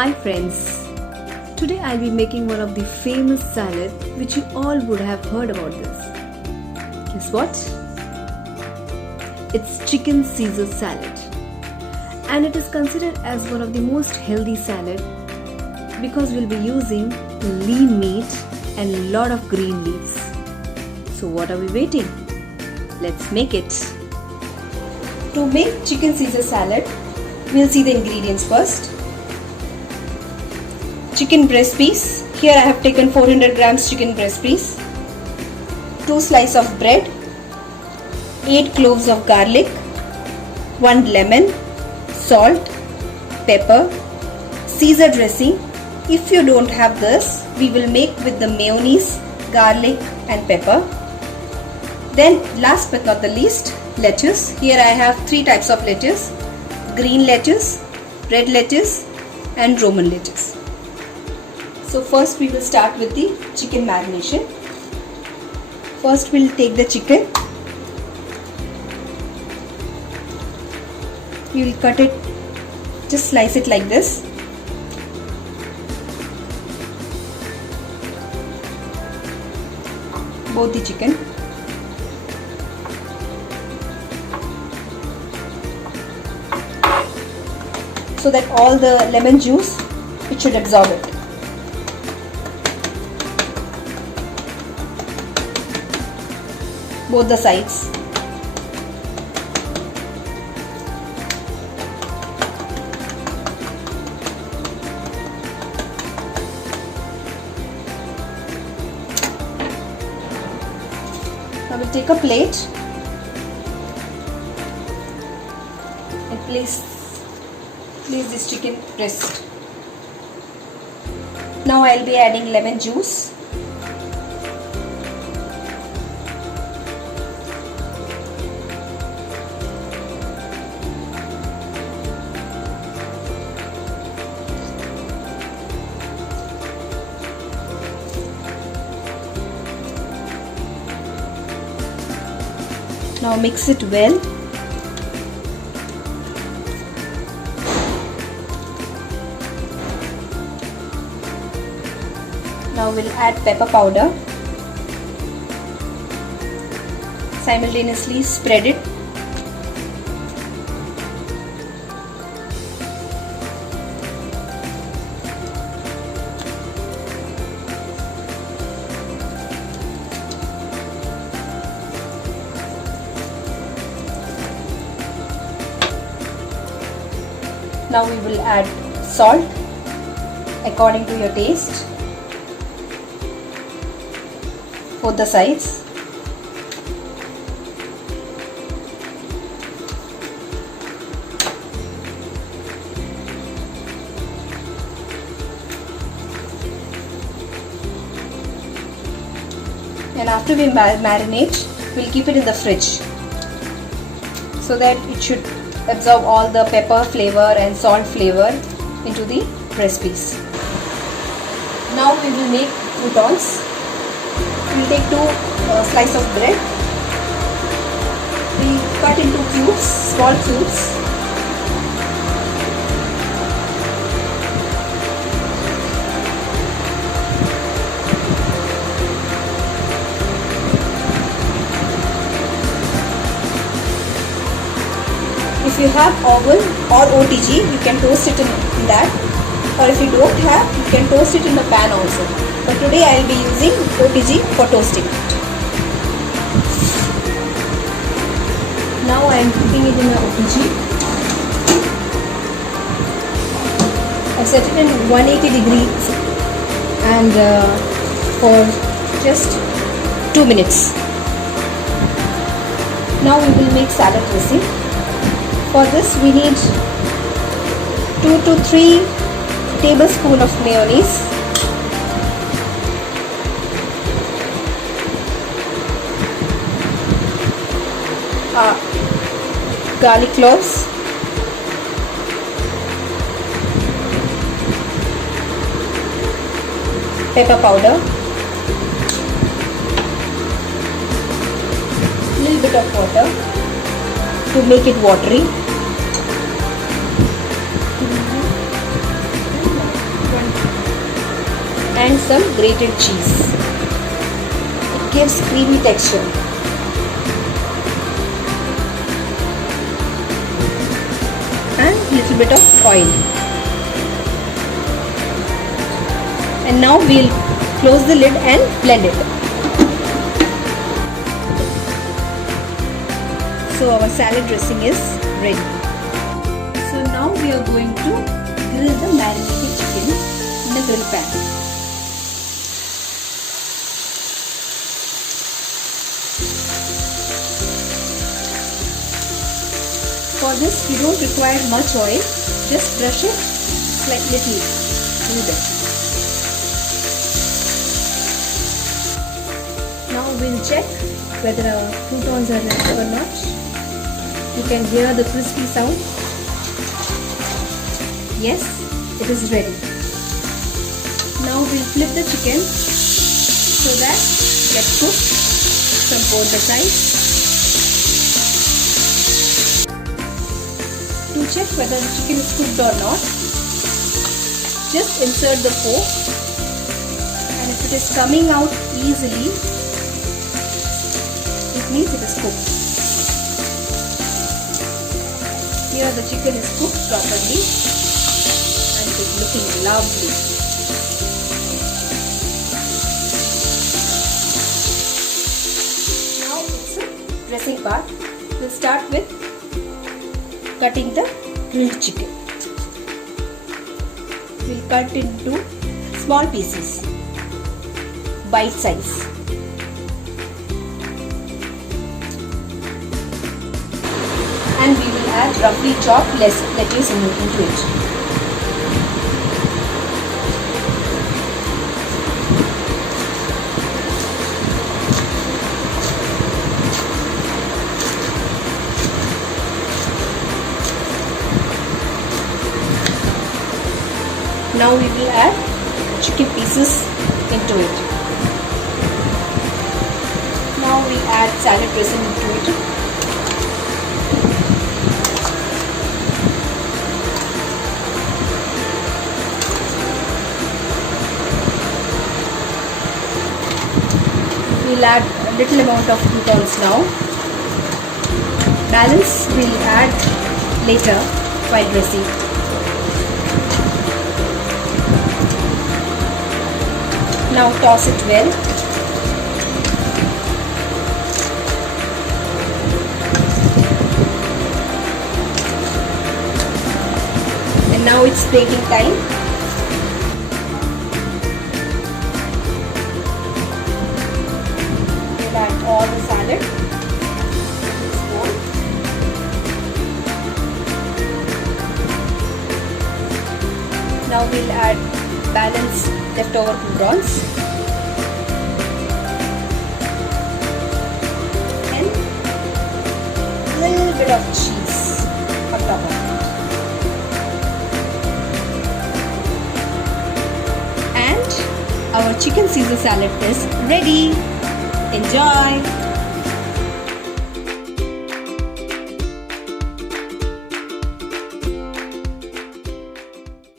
Hi friends, today I'll be making one of the famous salad which you all would have heard about this. Guess what? It's chicken Caesar salad, and it is considered as one of the most healthy salad because we'll be using lean meat and lot of green leaves. So what are we waiting? Let's make it. To make chicken Caesar salad, we'll see the ingredients first. Chicken breast piece. Here I have taken 400 grams chicken breast piece, 2 slices of bread, 8 cloves of garlic, 1 lemon, salt, pepper, Caesar dressing. If you don't have this, we will make with the mayonnaise, garlic and pepper. Then last but not the least, lettuce. Here I have 3 types of lettuce: green lettuce, red lettuce and Roman lettuce. So first we will start with the chicken marination. First we'll take the chicken. We will cut it, just slice it like this. Both the chicken. So that all the lemon juice, it should absorb it. Both the sides. Now we'll take a plate and place this chicken breast. Now I'll be adding lemon juice. Now mix it well. Now we'll add pepper powder. Simultaneously spread it. Now we will add salt according to your taste for the sides. And after we marinate, we'll keep it in the fridge so that it should absorb all the pepper flavor and salt flavor into the breast piece. Now we will make croutons. We will take 2 slices of bread. We will cut into cubes, small cubes. If you have oven or OTG, you can toast it in that, or if you don't have, you can toast it in the pan also. But today I will be using OTG for toasting. Now I am putting it in the OTG. I set it in 180 degrees and for just 2 minutes. Now we will make salad dressing. For this we need 2 to 3 tablespoons of mayonnaise, garlic cloves, pepper powder, little bit of water to make it watery. some grated cheese. It gives creamy texture. And little bit of oil. And now we'll close the lid and blend it. So our salad dressing is ready. So now we are going to grill the marinated chicken in a grill pan. For this we don't require much oil, just brush it little bit. Now we'll check whether our croutons are ready or not. You can hear the crispy sound. Yes, it is ready. Now we'll flip the chicken so that it gets cooked from both the sides. To check whether the chicken is cooked or not, just insert the fork, and if it is coming out easily, it means it is cooked. Here the chicken is cooked properly and it is looking lovely. Now it's the dressing part. We'll start with cutting the grilled chicken. We'll cut into small pieces, bite size. And we will add roughly chopped lettuce into it. Now we will add chicken pieces into it. Now we add salad dressing into it. We'll add a little amount of croutons now. Balance we'll add later while dressing. Now toss it well. And now it's plating time. Add all the salad. Now we'll add balanced leftover croutons and a little bit of cheese on top of it. And our chicken Caesar salad is ready. Enjoy!